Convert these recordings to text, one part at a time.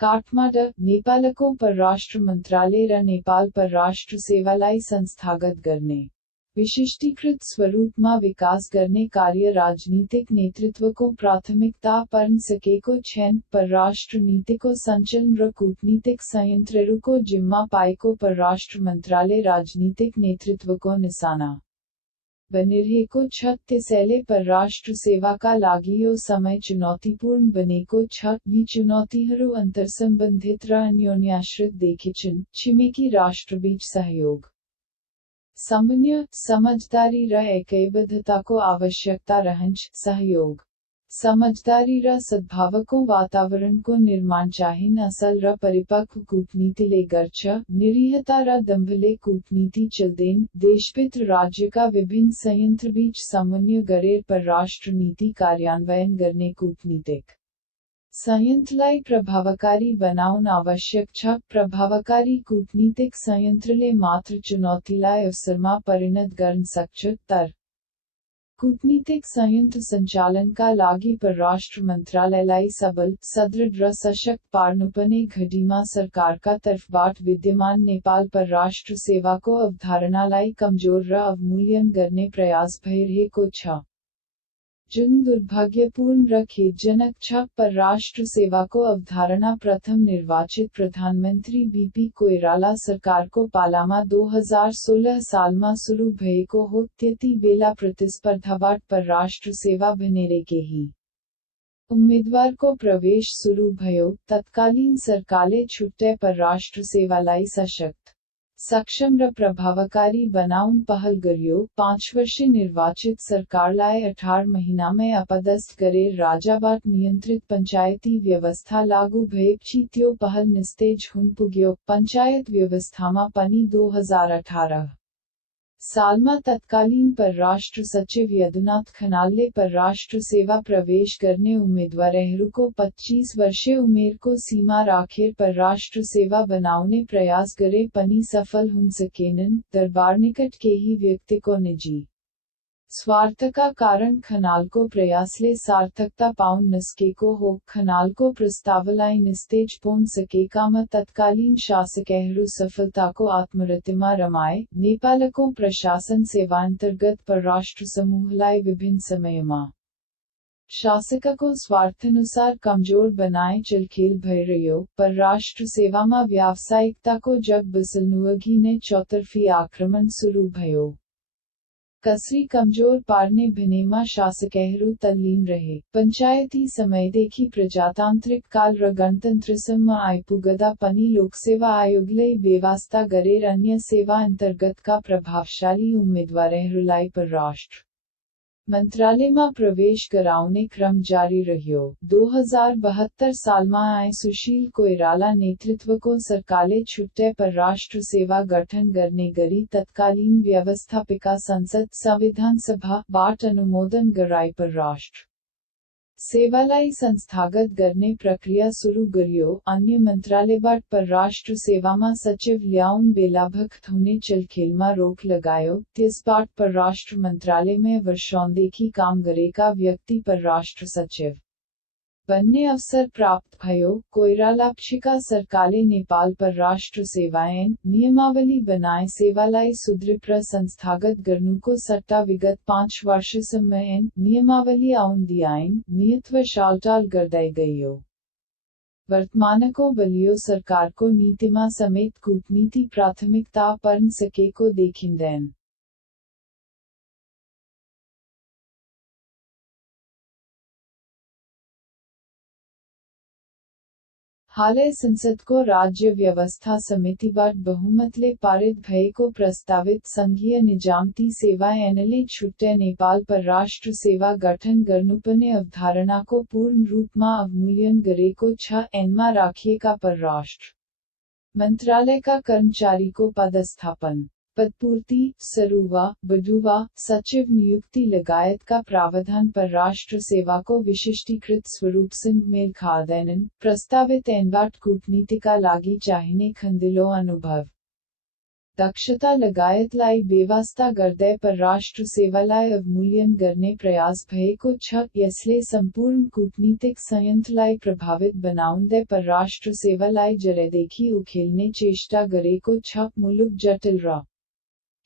काठमांडू नेपालको परराष्ट्र मंत्रालय र नेपाल परराष्ट्र सेवालाई संस्थागत गर्ने विशिष्टीकृत स्वरूपमा विकास गर्ने कार्य राजनीतिक नेतृत्वको प्राथमिकता पर्न सकेको छैन। परराष्ट्र नीतिको सञ्चालन र कूटनीतिक संयन्त्रहरूको जिम्मा पाएको परराष्ट्र मन्त्रालय राजनीतिक नेतृत्वको निशाना बनिरहेको छ। त्यसैले परराष्ट्र सेवाका लागि यो समय चुनौतीपूर्ण बनेको छ। यी चुनौतीहरू अन्तर्सम्बन्धित र अन्योन्याश्रित देखिन्छन्। छिमेकी राष्ट्रबीच सहयोग, समन्वय, समझदारी र एकैबद्धताको आवश्यकता रहन्छ। सहयोग, समझदारी र सद्भावको वातावरणको निर्माण चाहिन। असल र परिपक्व कूटनीतिले गर्छ। निरीहता र दम्भले कूटनीति चल्दैन। देशभित्र राज्यका विभिन्न संयन्त्रबीच समन्वय गरेर परराष्ट्र नीति कार्यान्वयन गर्ने कूटनीतिक संयन्त्रलाई प्रभावकारी बनाउन आवश्यक छ। प्रभावकारी कूटनीतिक संयन्त्रले मात्र चुनौतीलाई अवसरमा परिणत गर्न सक्छ। तर कूटनीतिक संयन्त्र सञ्चालनका लागि परराष्ट्र मन्त्रालयलाई सबल, सदृढ र सशक्त पार्नुपर्ने घडीमा सरकारका तर्फबाट विद्यमान नेपाल परराष्ट्र सेवाको अवधारणालाई कमजोर र अवमूल्यन गर्ने प्रयास भइरहेको छ, जुन दुर्भाग्यपूर्ण र खेदजनक छ। परराष्ट्र सेवाको अवधारणा प्रथम निर्वाचित प्रधानमन्त्री बीपी कोइराला सरकारको पालामा 2016 सालमा सुरु भएको हो। त्यति बेला प्रतिस्पर्धाबाट परराष्ट्र सेवा भनेर केही उम्मेदवारको प्रवेश सुरु भयो। तत्कालीन सरकारले छुट्टै परराष्ट्र सेवालाई सशक्त, सक्षम र प्रभावकारी बनाउन पहल गर्यो। 5 वर्षे निर्वाचित सरकारलाई 18 महिनामै अपदस्थ गरेर राजाबाट नियन्त्रित पञ्चायती व्यवस्था लागू भएपछि त्यो पहल निस्तेज हुन पुग्यो। पञ्चायत व्यवस्थामा पनि 2018 सालमा तत्कालीन परराष्ट्र सचिव यदुनाथ खनालले परराष्ट्र सेवा प्रवेश गर्ने उम्मेदवारहरूको 25 वर्षे उमेरको सीमा राखेर परराष्ट्र सेवा बनाउने प्रयास गरे पनि सफल हुन सकेनन्। दरबारनिकट केही व्यक्तिको निजी स्वार्थका कारण खनालको प्रयासले सार्थकता पाउन नसकेको हो। खनालको प्रस्तावलाई निस्तेज पुन सकेकामा तत्कालीन शासकहरू सफलताको आत्मरतिमा रमाए। नेपालको प्रशासन सेवाअन्तर्गत परराष्ट्र समूहलाई विभिन्न समयमा शासकको स्वार्थानुसार कमजोर बनाए चलखेल भइरह्यो। परराष्ट्र सेवामा व्यावसायिकताको जग बसल्नुअघि नै चौतर्फी आक्रमण सुरु भयो। कसरी कमजोर पार्ने भनेमा शासकहरू तल्लीन रहे। पञ्चायती समयदेखि प्रजातान्त्रिक काल र गणतन्त्रसम्म आइपुग्दा पनि लोकसेवा आयोगले बेवास्ता गरेर अन्य सेवा अन्तर्गतका प्रभावशाली उम्मेदवारहरूलाई परराष्ट्र मन्त्रालयमा प्रवेश गराउने क्रम जारी रह्यो। 2072 सालमा आए सुशील कोइराला नेतृत्वको सरकारले छुट्टै परराष्ट्र सेवा गठन गर्ने गरी तत्कालीन व्यवस्थापिका संसद संविधान सभाबाट अनुमोदन गराई परराष्ट्र सेवालाई संस्थागत गर्ने प्रक्रिया सुरु गर्यो। अन्य मन्त्रालयबाट परराष्ट्र सेवामा सचिव ल्याउन बेलाबखत हुने चलखेलमा रोक लगायो। त्यसबाट परराष्ट्र मन्त्रालयमा वर्षौंदेखि काम गरेका व्यक्ति परराष्ट्र सचिव बन्ने अवसर प्राप्त भयो। कोइरालापछिका सरकारले नेपाल परराष्ट्र सेवा ऐन नियमावली बनाए सेवालाई सुदृढ र संस्थागत गर्नुको सट्टा विगत 5 वर्षसम्म ऐन नियमावली आउन दिआइन नियतव शालटाल गर्दै गइयो। वर्तमानको बलियो सरकारको नीतिमा समेत कूटनीति प्राथमिकता पर्न सकेको देखिँदैन। हालै संसदको राज्य व्यवस्था समितिबाट बहुमतले पारित भएको प्रस्तावित संघीय निजामती सेवा ऐनले छुट्टै नेपाल परराष्ट्र सेवा गठन गर्नुपर्ने अवधारणाको पूर्ण रूपमा अवमूल्यन गरेको छ। ऐनमा राखिएका परराष्ट्र मन्त्रालयका कर्मचारीको पदस्थापन, पदपूर्ति, सरुवा, बढुवा, सचिव नियुक्ति लगायतका प्रावधान परराष्ट्र सेवाको विशिष्टीकृत स्वरूपसँग मेल खाँदैनन्। प्रस्तावित ऐनबाट कूटनीतिका लागि चाहिने खन्दिलो अनुभव दक्षता लगायत लाई बेवास्ता गर्दे परराष्ट्र सेवालाई अवमूल्यन करने प्रयास भएको छ। यसले संपूर्ण कूटनीतिक संयन्त्रलाई प्रभावित बनाउँदै परराष्ट्र सेवालाई जरेदेखि उखेल्ने चेष्टा गरेको छ। मुलुक जटिल र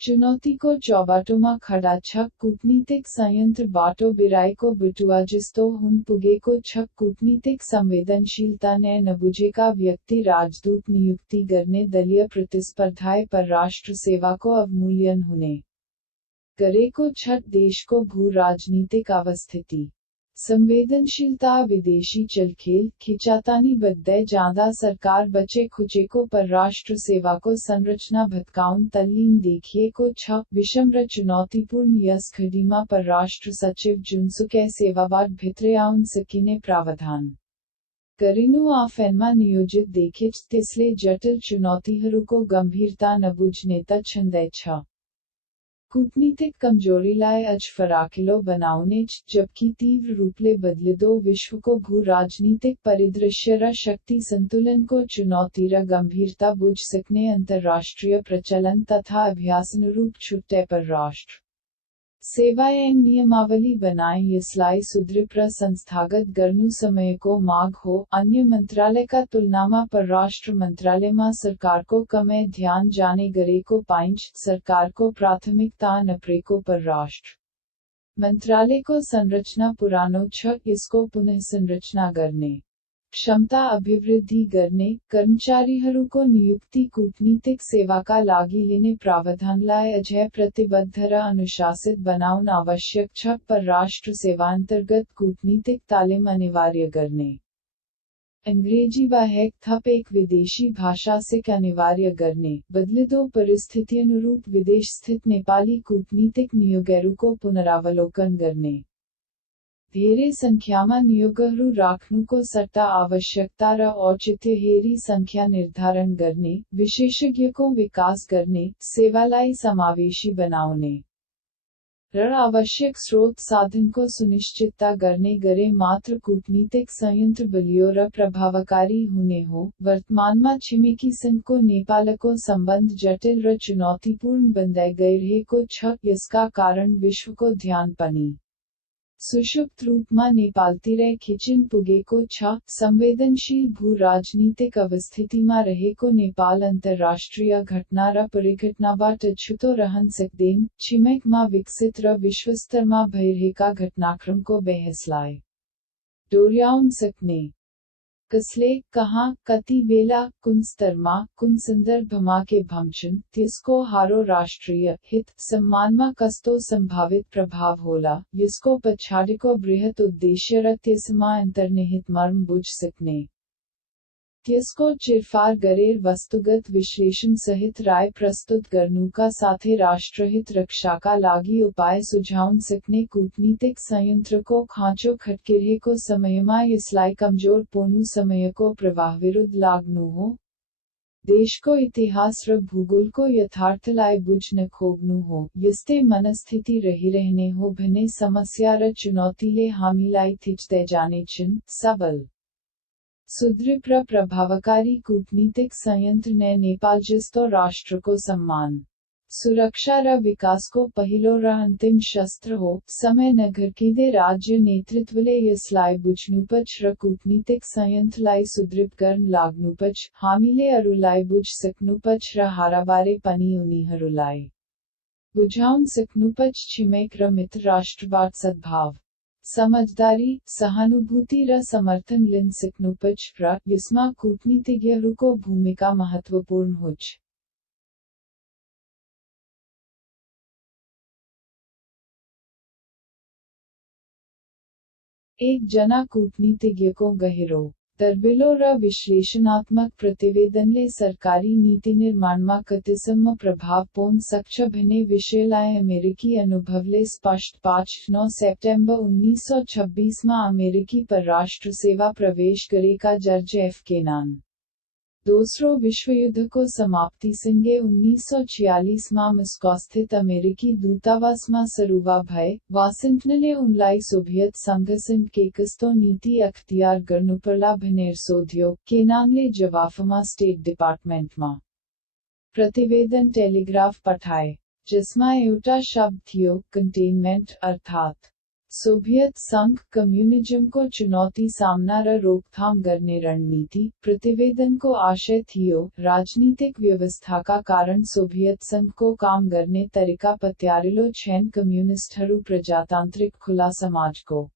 चुनौतीको चौबाटोमा खडा छ। कूटनीतिक संयन्त्र बाटो बिराएको बिटुवा जस्तो हुन पुगेको छ। कूटनीतिक संवेदनशीलता नै नबुझेका व्यक्ति राजदूत नियुक्ति गर्ने दलीय प्रतिस्पर्धाए परराष्ट्र सेवाको अवमूल्यन हुने गरेको छ। देशको भू राजनीतिक अवस्थिति संवेदनशीलता विदेशी चलखेल खिचातानी बद्दै जाँदा सरकार बचे खुचेको परराष्ट्र सेवाको संरचना भत्काउन तल्लीन देखिएको छ। विषम र चुनौतीपूर्ण यस घडीमा परराष्ट्र सचिव जुनसुकै सेवाबाट भित्रै आउन सकिने प्रावधान गरिनु आफैनमा नियोजित देखिन्छ। त्यसले जटिल चुनौतीहरूको गम्भीरता नबुझ्ने त छँदै छ। कूटनीतिक कमजोरीलाई अझ फराकिलो बनाउने जबकि तीव्र रूपले बदलिदो विश्वको भू राजनीतिक परिदृश्य र शक्ति सन्तुलनको चुनौती र गम्भीरता बुझ सक्ने अन्तर्राष्ट्रिय प्रचलन तथा अभ्यासनुरूप छुट्टै परराष्ट्र सेवा ऐन नियमावली बनाए यसलाई सुदृढ र संस्थागत गर्नु समयको माग हो। अन्य मन्त्रालयका तुलनामा परराष्ट्र मन्त्रालयमा सरकारको कमै ध्यान जाने गरेको पाइन्छ। सरकारको प्राथमिकता नपरेको परराष्ट्र मन्त्रालयको संरचना पुरानो छ। यसको पुनः संरचना गर्ने क्षमता अभिवृद्धि गर्ने कर्मचारीहरूको नियुक्ति कूटनीतिक सेवाका लागि लिने प्रावधानलाई अझै प्रतिबद्ध र अनुशासित बनाउन आवश्यक छ। परराष्ट्र सेवान्तर्गत कूटनीतिक तालिम अनिवार्य गर्ने अंग्रेजी बाहेक थप एक विदेशी भाषा सिक अनिवार्य गर्ने बदलिदो परिस्थितिअनुरूप विदेश स्थित नेपाली कूटनीतिक नियोगहरूको पुनरावलोकन गर्ने धेरै संख्यामा नियोगहरू राख्नुको सट्टा आवश्यकता र औचित्य हेरी संख्या निर्धारण गर्ने विशेषज्ञको विकास गर्ने सेवालाई समावेशी बनाउने र आवश्यक स्रोत साधनको सुनिश्चितता गर्ने गरे मात्र कूटनीतिक संयन्त्र बलियो र प्रभावकारी हुने हो। वर्तमानमा छिमेकी संघको नेपालको सम्बन्ध जटिल र चुनौतीपूर्ण बन्दै गइरहेको छ। यसका कारण विश्वको ध्यान पनि सुषुप्त रूपमा नेपालतिरै खिचिन पुगेको छ। संवेदनशील भू राजनीतिक अवस्थितिमा रहेको नेपाल अन्तर्राष्ट्रिय घटना र परिघटनाबाट छुटो रहन सक्दैन। छिमेकमा विकसित र विश्वस्तरमा भइरहेका घटनाक्रमको बहसलाई डोर्याउन सक्ने कसले कहाँ कति बेला कुन स्तरमा कुन सन्दर्भमा के भन्छन् त्यसको हारो राष्ट्रिय हित सम्मानमा कस्तो सम्भावित प्रभाव होला यसको पछाडिको बृहत उद्देश्य र त्यसमा अन्तर्निहित मर्म बुझ सक्ने त्यसको चिरफार गरेर वस्तुगत विश्लेषण सहित राय प्रस्तुत गर्नुका साथै राष्ट्रहित रक्षाका लागि उपाय सुझाउन सक्ने कूटनीतिक संयन्त्रको खाँचो खट्किरहेको समयमा यसलाई कमजोर पोर्नु समयको प्रवाहविरुद्ध लाग्नु हो। देशको इतिहास र भूगोलको यथार्थलाई बुझ्न खोज्नु हो। यस्तै मनस्थिति रहिरहने हो भने समस्या र चुनौतीले हामीलाई थिच्दै जानेछन्। सबल सुदृढ र प्रभावकारी कूटनीतिक संयन्त्र नै नेपाल जस्तो राष्ट्रको सम्मान सुरक्षा र विकासको पहिलो र अन्तिम शस्त्र हो। समय नघर्किँदै राज्य नेतृत्वले यसलाई बुझ्नुपर्छ र कूटनीतिक संयन्त्रलाई सुदृढ गर्न लाग्नुपर्छ। हामीले अरूलाई बुझ सक्नुपर्छ र हाराबारे पनि उनीहरूलाई बुझाउन सक्नुपर्छ। छिमेक र मित्र राष्ट्रबाट सद्भाव समझदारी सहानुभूति र समर्थन लिन सक्नुपर्छ र यसमा कूटनीतिज्ञहरूको भूमिका महत्त्वपूर्ण हुन्छ। एक जना कूटनीतिज्ञको गहिरो तर्बिलो र विश्लेषणात्मक प्रतिवेदनले सरकारी नीति निर्माणमा कतिसम्म प्रभाव पाउन सक्छ भन्ने विषयलाई अमेरिकी अनुभवले स्पष्ट पार्छ। 9 सेप्टेम्बर 1926 मा अमेरिकी परराष्ट्र सेवा प्रवेश गरेका जर्ज एफ केनान दोस्रो विश्वयुद्धको समाप्तिसँगै 1946 मा मस्कोस्थित अमेरिकी दूतावासमा सरुवा भए। वाशिंटनले उनलाई सोभियत संघसँग के कस्तो नीति अख्तियार गर्नुपर्ला भनेर सोध्यो। केनानले जवाफमा स्टेट डिपार्टमेन्टमा प्रतिवेदन टेलिग्राफ पठाए जिसमें एउटा शब्द थियो कंटेनमेंट अर्थात सोभियत संघ कम्युनिज्म को चुनौती सामना र रोकथाम गर्ने रणनीति। प्रतिवेदन को आशय थियो राजनीतिक व्यवस्था का कारण सोभियत संघ को काम गर्ने तरिका पत्यारिलो छैन। कम्युनिस्टहरू प्रजातान्त्रिक खुला समाज को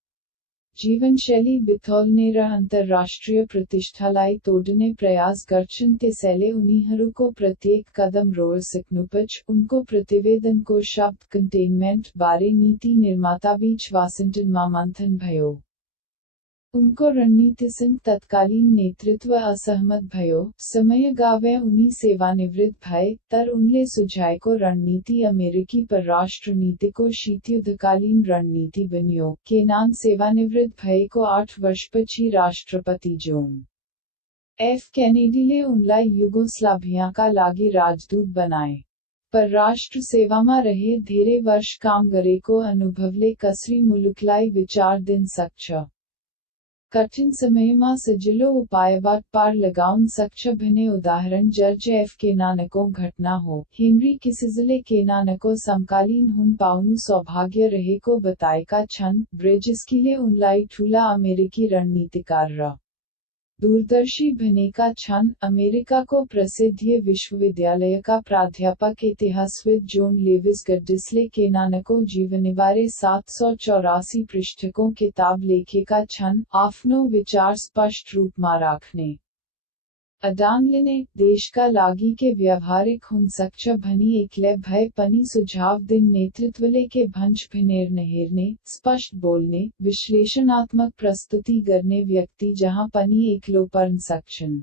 जीवनशैली बिथोल्ने र अन्तर्राष्ट्रिय प्रतिष्ठालाई तोड्ने प्रयास गर्छन्। त्यसैले उनीहरूको प्रत्येक कदम रोल सिक्नुपछि उनको प्रतिवेदनको शब्द कन्टेनमेन्ट बारे नीति निर्माताबीच वाशिंटनमा मन्थन भयो। उनको रणनीतिसँग तत्कालीन नेतृत्व असहमत भयो। समय गावे उनी सेवानिवृत्त भए, तर उनले सुझाएको रणनीति अमेरिकी परराष्ट्र नीतिको शीतयुद्धकालीन रणनीति बन्यो। केनान सेवानिवृत्त भएको 8 वर्षपछि राष्ट्रपति जोन एफ केनेडीले उनलाई युगोस्लाभियाका लागि राजदूत बनाए। परराष्ट्र सेवामा रहे धेरै वर्ष काम गरेको अनुभवले कसरी मुलुकलाई विचार दिन सक्छ। कठिन समयमा सजिलो उपायबाट पार लगाउन सक्छ भन्ने उदाहरण जर्ज एफ केनानको घटना हो। हेनरी किसिंजरले केनानको समकालीन हुन पाउनु सौभाग्य रहेको बताएका छन्। ब्रेजिस्कीले उनलाई ठूला अमेरिकी रणनीतिकार र दूरदर्शी भनेका छन्। अमेरिकाको प्रसिद्ध विश्वविद्यालयका प्राध्यापक इतिहासविद जोन लेविस गड्डिसले केनानको जीवनीबारे 784 पृष्ठको किताब लेखेका छन्। आफ्नो विचार स्पष्ट रूपमा राख्ने अडानले देशका लागि के व्यावहारिक हुन सक्छ भनी एक्लै भए पनि सुझाव दिन नेतृत्वले के भन्छ भनेर नहेर्ने, स्पष्ट बोल्ने, विश्लेषणात्मक प्रस्तुति गर्ने व्यक्ति जहाँ पनि एक्लो पर्न सक्छन्।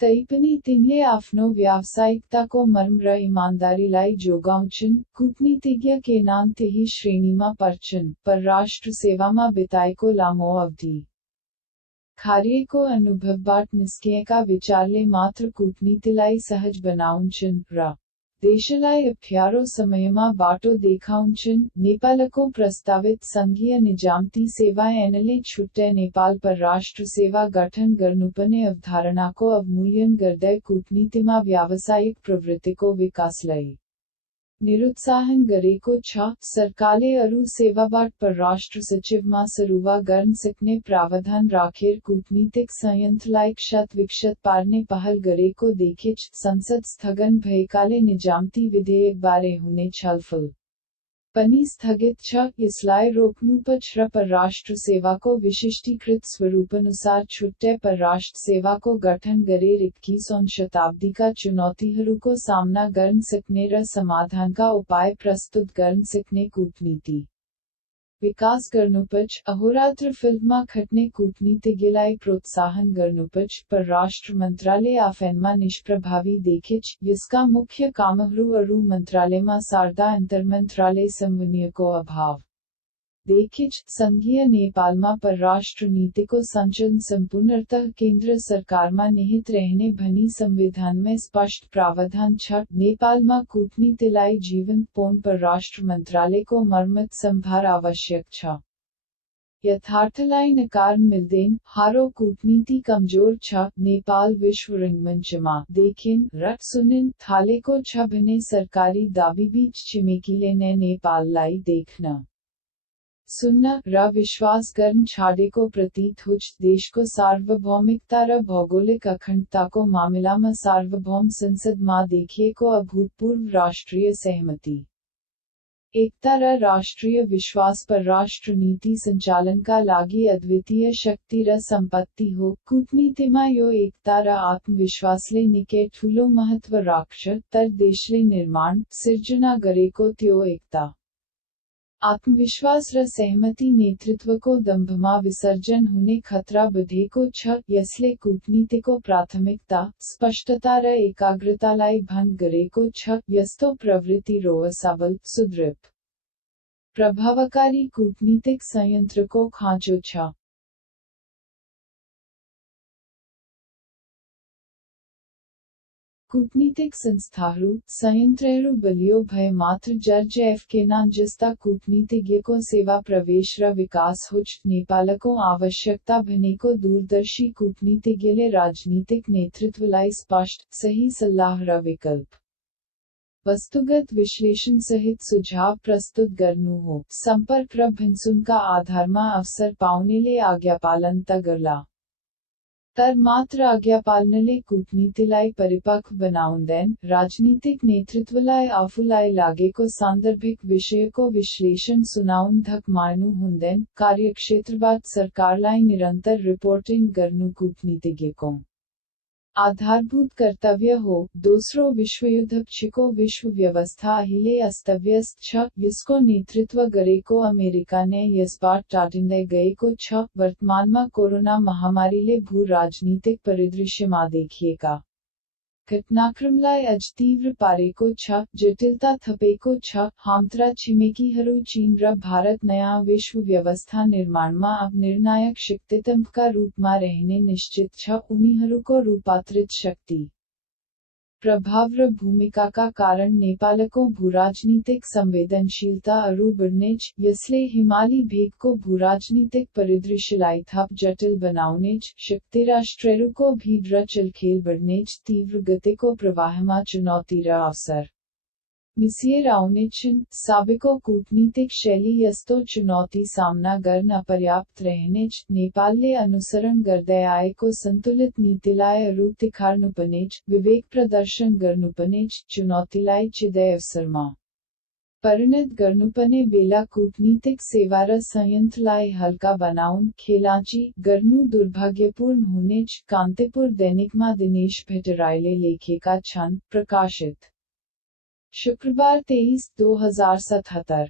तैपनि तिनले आफ्नो व्यावसायिकताको मर्म र इमानदारीलाई जोगाउँछन्। कूटनीतिज्ञ केनान त्यही श्रेणीमा पर्छन्। परराष्ट्र सेवामा बिताएको लामो अवधि कार्यको अनुभवबाट निस्किएका विचारले मात्र कूटनीतिलाई सहज बनाउँछन् र देशलाई अप्ठ्यारो समयमा बाटो देखाउँछन्। नेपालको प्रस्तावित संघीय निजामती सेवा ऐनले छुट्टै नेपाल परराष्ट्र सेवा गठन गर्नुपर्ने अवधारणाको अवमूल्यन गर्दै कूटनीतिमा व्यावसायिक प्रवृत्तिको विकासलाई निरुत्साहन गरेको छ। सरकारले अरू सेवाबाट परराष्ट्र सचिवमा सरुवा गर्न सक्ने प्रावधान राखेर कूटनीतिक संयन्त्रलाई क्षत विक्षत पार्ने पहल गरेको देखिच संसद स्थगन भएकाले निजामती विधेयकबारे हुने छलफल पनि स्थगित छ। यसलाई रोक्नुपछि र परराष्ट्र सेवाको विशिष्टीकृत स्वरूपअनुसार छुट्टै परराष्ट्र सेवाको गठन गरेर 21औं शताब्दीका चुनौतीहरूको सामना गर्न सक्ने र समाधानका उपाय प्रस्तुत गर्न सक्ने कूटनीति विकास गर्नुपछि अहोरात्र फिल्डमा खट्ने कूटनीतिज्ञलाई प्रोत्साहन गर्नुपछि परराष्ट्र मन्त्रालय आफैनमा निष्प्रभावी देखिच। यसका मुख्य कामहरू अरू मन्त्रालयमा सार्दा अन्तर्मन्त्रालय समन्वयको अभाव देखिच। संघीय नेपालमा परराष्ट्र नीतिको सञ्चालन सम्पूर्णतः केन्द्र सरकारमा निहित रहने भनी संविधानमै स्पष्ट प्रावधान छ। नेपालमा कूटनीतिलाई जीवन्त पौन परराष्ट्र मन्त्रालयको मर्मत सम्भार आवश्यक छ। यथार्थलाई नकार मिल्दैन। हारो कूटनीति कमजोर छ। नेपाल विश्व रङ्गमञ्चमा देखिन र सुनिन थालेको छ भने सरकारी दाबीबीच छिमेकीले नै नेपाललाई देख्न सुन्न र विश्वास गर्न छाडेको प्रतीत हुन्छ। देशको सार्वभौमिकता र भौगोलिक अखण्डताको मामिलामा सार्वभौम संसदमा देखिएको अभूतपूर्व राष्ट्रिय सहमति एकता र राष्ट्रीय विश्वास पर राष्ट्र नीति संचालन का लागी अद्वितीय शक्ति र संपत्ति हो। कूटनीतिमा यो एकता र आत्मविश्वासले निकै ठूलो महत्व राख्छ। तर देशले निर्माण सिर्जना गरेको त्यो एकता आत्मविश्वास र सहमति नेतृत्वको दम्भमा विसर्जन हुने खतरा बढेको छ। यसले कूटनीतिको प्राथमिकता स्पष्टता र एकाग्रतालाई भङ्ग गरेको छ। यस्तो प्रवृत्ति सबल सुदृढ प्रभावकारी कूटनीतिक संयन्त्रको खाँचो छ। कूटनीतिक संस्थाहरू संयन्त्रहरू बलियो भए मात्र जर्जएफकेना जस्ता कूटनीतिज्ञको सेवा प्रवेश र विकास होस्। नेपालको आवश्यकता भनेको दूरदर्शी कूटनीतिज्ञले राजनीतिक नेतृत्वलाई स्पष्ट सही सल्लाह र विकल्प वस्तुगत विश्लेषण सहित सुझाव प्रस्तुत गर्नु हो। सम्पर्क र भिन्सुनका आधारमा अवसर पाउनेले आज्ञापालन त गर्ला, तर मात्र आज्ञापालनले कूटनीतिलाई परिपक्व बनाउँदैन। राजनीतिक नेतृत्वलाई आफूलाई लागेको सान्दर्भिक विषयको विश्लेषण सुनाउन धक मार्नु हुँदैन। कार्यक्षेत्रबाट सरकारलाई निरन्तर रिपोर्टिङ गर्नु कूटनीतिज्ञको आधारभूत कर्तव्य हो। दोस्रो विश्वयुद्धपछिको विश्व व्यवस्था अहिले अस्तव्यस्त छ। यसको नेतृत्व गरेको अमेरिका नै यसबाट टाढिँदै गएको छ। वर्तमानमा कोरोना महामारीले भू राजनीतिक परिदृश्यमा देखिएका घटनाक्रमलाई अझ तीव्र पारेको छ, जटिलता थपेको छ। हाम्रा छिमेकीहरू चीन र भारत नयाँ विश्व व्यवस्था निर्माणमा अब निर्णायक शक्तितम्भका रूपमा रहने निश्चित छ। उनीहरूको रूपान्तरित शक्ति प्रभाव र भूमिकाका कारण नेपालको भूराजनीतिक संवेदनशीलता अरू बढ्नेछ। यसले हिमाली भेगको भूराजनीतिक परिदृश्यलाई थप जटिल बनाउनेछ। शक्तिराष्ट्रहरूको भीड र चलखेल बढ्नेछ। तीव्र गतिको प्रवाहमा चुनौती र अवसर मिसिएर आउनेछन्। साबिको कूटनीतिक शैली यस्तो चुनौती सामना गर्न अपर्याप्त रहनेछ। नेपालले अनुसरण गर्दै आएको सन्तुलित नीतिलाई अरू तिखार्नुपर्नेछ। विवेक प्रदर्शन गर्नुपर्नेछ। चुनौतीलाई चिदै अवसरमा परिणत गर्नुपर्ने बेला कूटनीतिक सेवा र संयन्त्रलाई हल्का बनाउन खेलाँची गर्नु दुर्भाग्यपूर्ण हुनेछ। कान्तिपुर दैनिकमा दिनेश भट्टराईले लेखेका छन्। प्रकाशित शुक्रबार 23/2077।